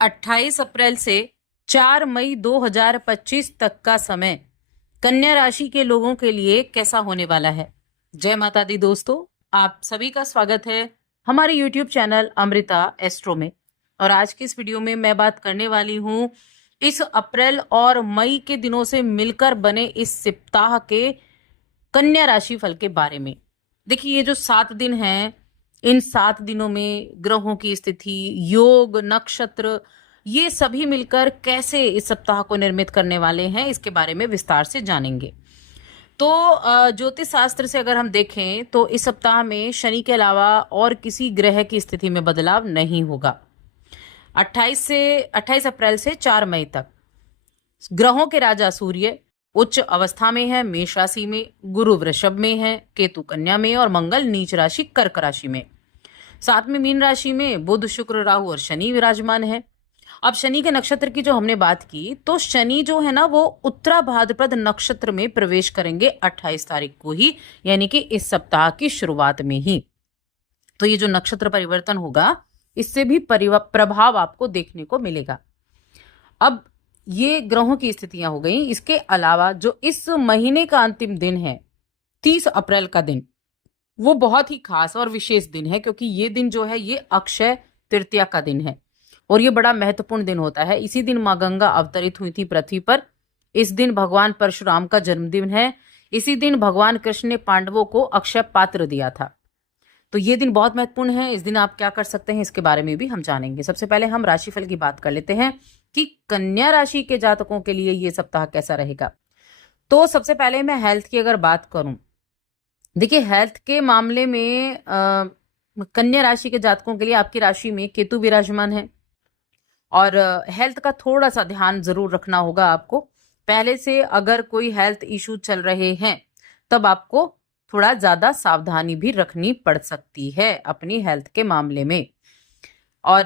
28 अप्रैल से 4 मई 2025 तक का समय कन्या राशि के लोगों के लिए कैसा होने वाला है। जय माता दी दोस्तों, आप सभी का स्वागत है हमारे YouTube चैनल अमृता एस्ट्रो में। और आज की इस वीडियो में मैं बात करने वाली हूँ इस अप्रैल और मई के दिनों से मिलकर बने इस सप्ताह के कन्या राशि फल के बारे में। देखिए, ये जो 7 दिन हैं, इन 7 दिनों में ग्रहों की स्थिति, योग, नक्षत्र, ये सभी मिलकर कैसे इस सप्ताह को निर्मित करने वाले हैं, इसके बारे में विस्तार से जानेंगे। तो ज्योतिष शास्त्र से अगर हम देखें तो इस सप्ताह में शनि के अलावा और किसी ग्रह की स्थिति में बदलाव नहीं होगा। 28 अप्रैल से 4 मई तक ग्रहों के राजा सूर्य उच्च अवस्था में है मेष राशि में, गुरु वृषभ में है, केतु कन्या में और मंगल नीच राशि कर्क राशि में। साथ में मीन राशि में बुध, शुक्र, राहु और शनि विराजमान है। अब शनि के नक्षत्र की जो हमने बात की, तो शनि जो है ना वो उत्तरा भाद्रपद नक्षत्र में प्रवेश करेंगे 28 तारीख को ही, यानी कि इस सप्ताह की शुरुआत में ही। तो ये जो नक्षत्र परिवर्तन होगा, इससे भी प्रभाव आपको देखने को मिलेगा। अब ये ग्रहों की स्थितियां हो गई। इसके अलावा जो इस महीने का अंतिम दिन है 30 अप्रैल का दिन, वो बहुत ही खास और विशेष दिन है, क्योंकि ये दिन जो है ये अक्षय तृतीया का दिन है और ये बड़ा महत्वपूर्ण दिन होता है। इसी दिन माँ गंगा अवतरित हुई थी पृथ्वी पर। इस दिन भगवान परशुराम का जन्मदिन है। इसी दिन भगवान कृष्ण ने पांडवों को अक्षय पात्र दिया था। तो ये दिन बहुत महत्वपूर्ण है। इस दिन आप क्या कर सकते हैं, इसके बारे में भी हम जानेंगे। सबसे पहले हम राशिफल की बात कर लेते हैं कि कन्या राशि के जातकों के लिए ये सप्ताह कैसा रहेगा। तो सबसे पहले मैं हेल्थ की अगर बात करूं, देखिए हेल्थ के मामले में कन्या राशि के जातकों के लिए आपकी राशि में केतु विराजमान है और हेल्थ का थोड़ा सा ध्यान जरूर रखना होगा आपको। पहले से अगर कोई हेल्थ इशू चल रहे हैं तब आपको थोड़ा ज्यादा सावधानी भी रखनी पड़ सकती है अपनी हेल्थ के मामले में। और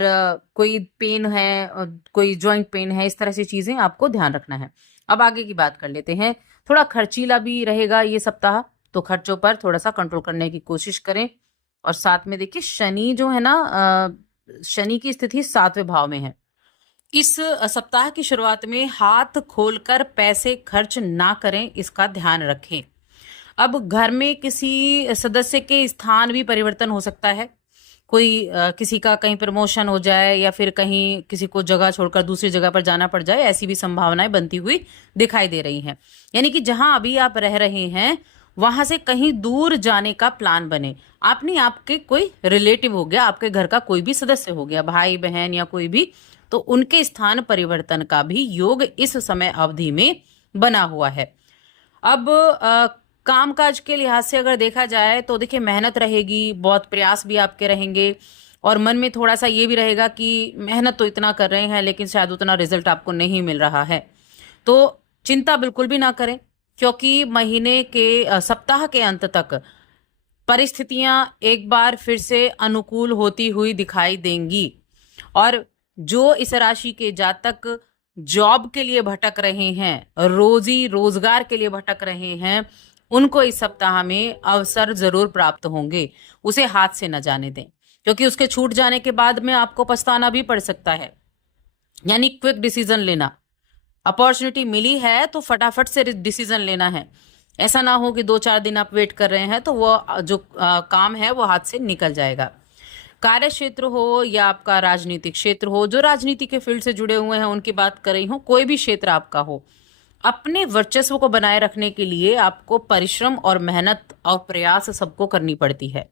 कोई पेन है, कोई जॉइंट पेन है, इस तरह से चीजें आपको ध्यान रखना है। अब आगे की बात कर लेते हैं। थोड़ा खर्चीला भी रहेगा ये सप्ताह, तो खर्चों पर थोड़ा सा कंट्रोल करने की कोशिश करें। और साथ में देखिए शनि जो है ना, शनि की स्थिति 7वें भाव में है। इस सप्ताह की शुरुआत में हाथ खोलकर पैसे खर्च ना करें, इसका ध्यान रखें। अब घर में किसी सदस्य के स्थान भी परिवर्तन हो सकता है। कोई किसी का कहीं प्रमोशन हो जाए या फिर कहीं किसी को जगह छोड़कर दूसरी जगह पर जाना पड़ जाए, ऐसी भी संभावनाएं बनती हुई दिखाई दे रही हैं। यानी कि जहां अभी आप रह रहे हैं वहां से कहीं दूर जाने का प्लान बने। आप नहीं, आपके कोई रिलेटिव हो गया, आपके घर का कोई भी सदस्य हो गया, भाई बहन या कोई भी, तो उनके स्थान परिवर्तन का भी योग इस समय अवधि में बना हुआ है। अब कामकाज के लिहाज से अगर देखा जाए तो देखिए मेहनत रहेगी, बहुत प्रयास भी आपके रहेंगे और मन में थोड़ा सा ये भी रहेगा कि मेहनत तो इतना कर रहे हैं लेकिन शायद उतना रिजल्ट आपको नहीं मिल रहा है। तो चिंता बिल्कुल भी ना करें, क्योंकि महीने के सप्ताह के अंत तक परिस्थितियां एक बार फिर से अनुकूल होती हुई दिखाई देंगी। और जो इस राशि के जातक जॉब के लिए भटक रहे हैं, रोजी रोजगार के लिए भटक रहे हैं, उनको इस सप्ताह में अवसर जरूर प्राप्त होंगे। उसे हाथ से न जाने दें, क्योंकि उसके छूट जाने के बाद में आपको पछताना भी पड़ सकता है। यानी क्विक डिसीजन लेना, अपॉर्चुनिटी मिली है तो फटाफट से डिसीजन लेना है। ऐसा ना हो कि 2-4 दिन आप वेट कर रहे हैं तो वो जो काम है वो हाथ से निकल जाएगा। कार्य क्षेत्र हो या आपका राजनीतिक क्षेत्र हो, जो राजनीति के फील्ड से जुड़े हुए हैं उनकी बात कर रही हूं, कोई भी क्षेत्र आपका हो, अपने वर्चस्व को बनाए रखने के लिए आपको परिश्रम और मेहनत और प्रयास सबको करनी पड़ती है।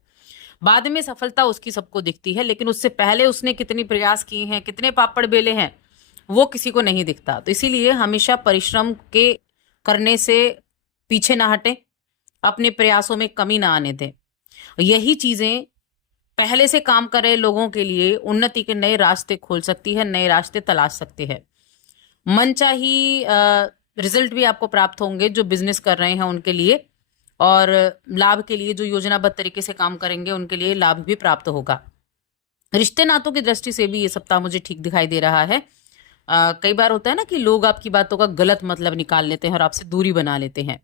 बाद में सफलता उसकी सबको दिखती है, लेकिन उससे पहले उसने कितनी प्रयास किए हैं, कितने पापड़ बेले हैं, वो किसी को नहीं दिखता। तो इसीलिए हमेशा परिश्रम के करने से पीछे ना हटें, अपने प्रयासों में कमी ना आने दें। यही चीजें पहले से काम कर रहे लोगों के लिए उन्नति के नए रास्ते खोल सकती है, नए रास्ते तलाश सकते हैं। मनचाही रिजल्ट भी आपको प्राप्त होंगे जो बिजनेस कर रहे हैं उनके लिए, और लाभ के लिए जो योजनाबद्ध तरीके से काम करेंगे उनके लिए लाभ भी प्राप्त होगा। रिश्ते नातों की दृष्टि से भी ये सप्ताह मुझे ठीक दिखाई दे रहा है। कई बार होता है ना कि लोग आपकी बातों का गलत मतलब निकाल लेते हैं और आपसे दूरी बना लेते हैं।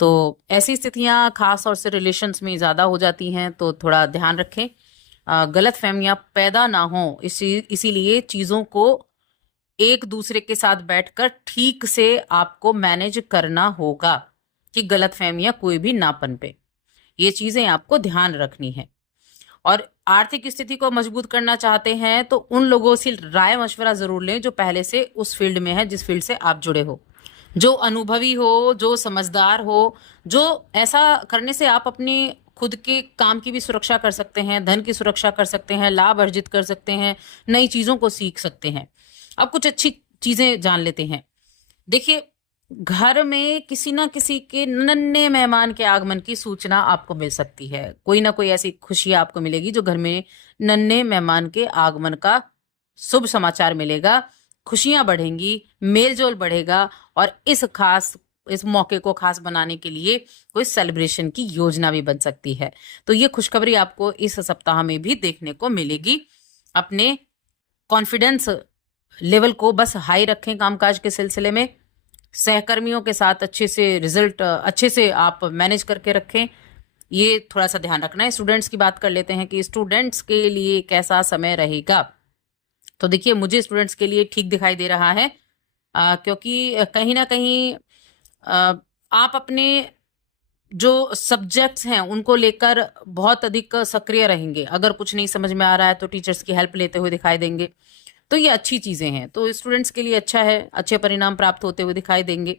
तो ऐसी स्थितियां खास तौर से रिलेशंस में ज्यादा हो जाती हैं, तो थोड़ा ध्यान रखें। गलतफहमियां पैदा ना हो, इसीलिए चीजों को एक दूसरे के साथ बैठकर ठीक से आपको मैनेज करना होगा कि गलतफहमियां कोई भी ना पनपे। ये चीजें आपको ध्यान रखनी है। और आर्थिक स्थिति को मजबूत करना चाहते हैं तो उन लोगों से राय मशवरा जरूर लें जो पहले से उस फील्ड में है जिस फील्ड से आप जुड़े हो, जो अनुभवी हो, जो समझदार हो, जो ऐसा करने से आप अपने खुद के काम की भी सुरक्षा कर सकते हैं, धन की सुरक्षा कर सकते हैं, लाभ अर्जित कर सकते हैं, नई चीजों को सीख सकते हैं। अब कुछ अच्छी चीजें जान लेते हैं। देखिए, घर में किसी ना किसी के नन्हे मेहमान के आगमन की सूचना आपको मिल सकती है। कोई ना कोई ऐसी खुशी आपको मिलेगी जो घर में नन्हे मेहमान के आगमन का शुभ समाचार मिलेगा। खुशियां बढ़ेंगी, मेलजोल बढ़ेगा और इस मौके को खास बनाने के लिए कोई सेलिब्रेशन की योजना भी बन सकती है। तो ये खुशखबरी आपको इस सप्ताह में भी देखने को मिलेगी। अपने कॉन्फिडेंस लेवल को बस हाई रखें कामकाज के सिलसिले में। सहकर्मियों के साथ अच्छे से आप मैनेज करके रखें, ये थोड़ा सा ध्यान रखना है। स्टूडेंट्स की बात कर लेते हैं कि स्टूडेंट्स के लिए कैसा समय रहेगा। तो देखिए, मुझे स्टूडेंट्स के लिए ठीक दिखाई दे रहा है, क्योंकि कहीं ना कहीं आप अपने जो सब्जेक्ट्स हैं उनको लेकर बहुत अधिक सक्रिय रहेंगे। अगर कुछ नहीं समझ में आ रहा है तो टीचर्स की हेल्प लेते हुए दिखाई देंगे। तो ये अच्छी चीजें हैं, तो स्टूडेंट्स के लिए अच्छा है, अच्छे परिणाम प्राप्त होते हुए दिखाई देंगे।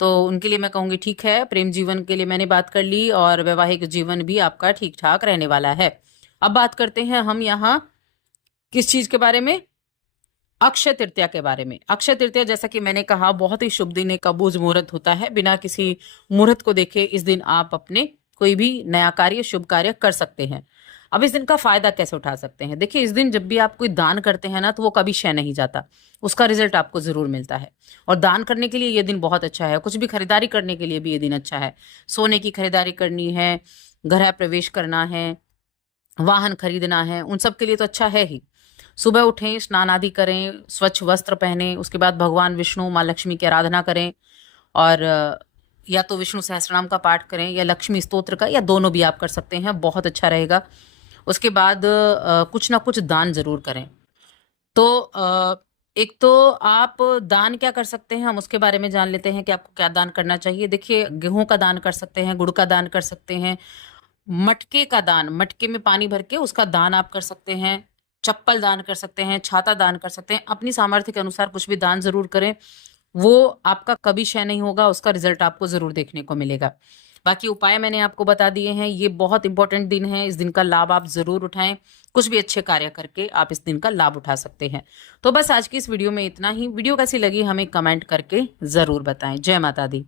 तो उनके लिए मैं कहूँगी ठीक है। प्रेम जीवन के लिए मैंने बात कर ली और वैवाहिक जीवन भी आपका ठीक ठाक रहने वाला है। अब बात करते हैं हम यहाँ किस चीज के बारे में, अक्षय तृतीया के बारे में। अक्षय तृतीया, जैसा कि मैंने कहा, बहुत ही शुभ दिन, एक अबूझ मुहूर्त होता है। बिना किसी मुहूर्त को देखे इस दिन आप अपने कोई भी नया कार्य, शुभ कार्य कर सकते हैं। अब इस दिन का फायदा कैसे उठा सकते हैं? देखिए, इस दिन जब भी आप कोई दान करते हैं ना, तो वो कभी क्षय नहीं जाता, उसका रिजल्ट आपको जरूर मिलता है। और दान करने के लिए ये दिन बहुत अच्छा है। कुछ भी खरीदारी करने के लिए भी ये दिन अच्छा है। सोने की खरीदारी करनी है, गृह प्रवेश करना है, वाहन खरीदना है, उन सब के लिए तो अच्छा है ही। सुबह उठें, स्नान आदि करें, स्वच्छ वस्त्र पहने, उसके बाद भगवान विष्णु, माँ लक्ष्मी की आराधना करें और या तो विष्णु सहस्त्रनाम का पाठ करें या लक्ष्मी स्तोत्र का, या दोनों भी आप कर सकते हैं, बहुत अच्छा रहेगा। उसके बाद कुछ ना कुछ दान जरूर करें। तो एक तो आप दान क्या कर सकते हैं, हम उसके बारे में जान लेते हैं कि आपको क्या दान करना चाहिए। देखिए, गेहूं का दान कर सकते हैं, गुड़ का दान कर सकते हैं, मटके का दान, मटके में पानी भर के उसका दान आप कर सकते हैं, चप्पल दान कर सकते हैं, छाता दान कर सकते हैं। अपनी सामर्थ्य के अनुसार कुछ भी दान जरूर करें, वो आपका कभी क्षय नहीं होगा, उसका रिजल्ट आपको जरूर देखने को मिलेगा। बाकी उपाय मैंने आपको बता दिए हैं। ये बहुत इंपॉर्टेंट दिन है, इस दिन का लाभ आप जरूर उठाएं। कुछ भी अच्छे कार्य करके आप इस दिन का लाभ उठा सकते हैं। तो बस आज की इस वीडियो में इतना ही। वीडियो कैसी लगी हमें कमेंट करके जरूर बताएं। जय माता दी।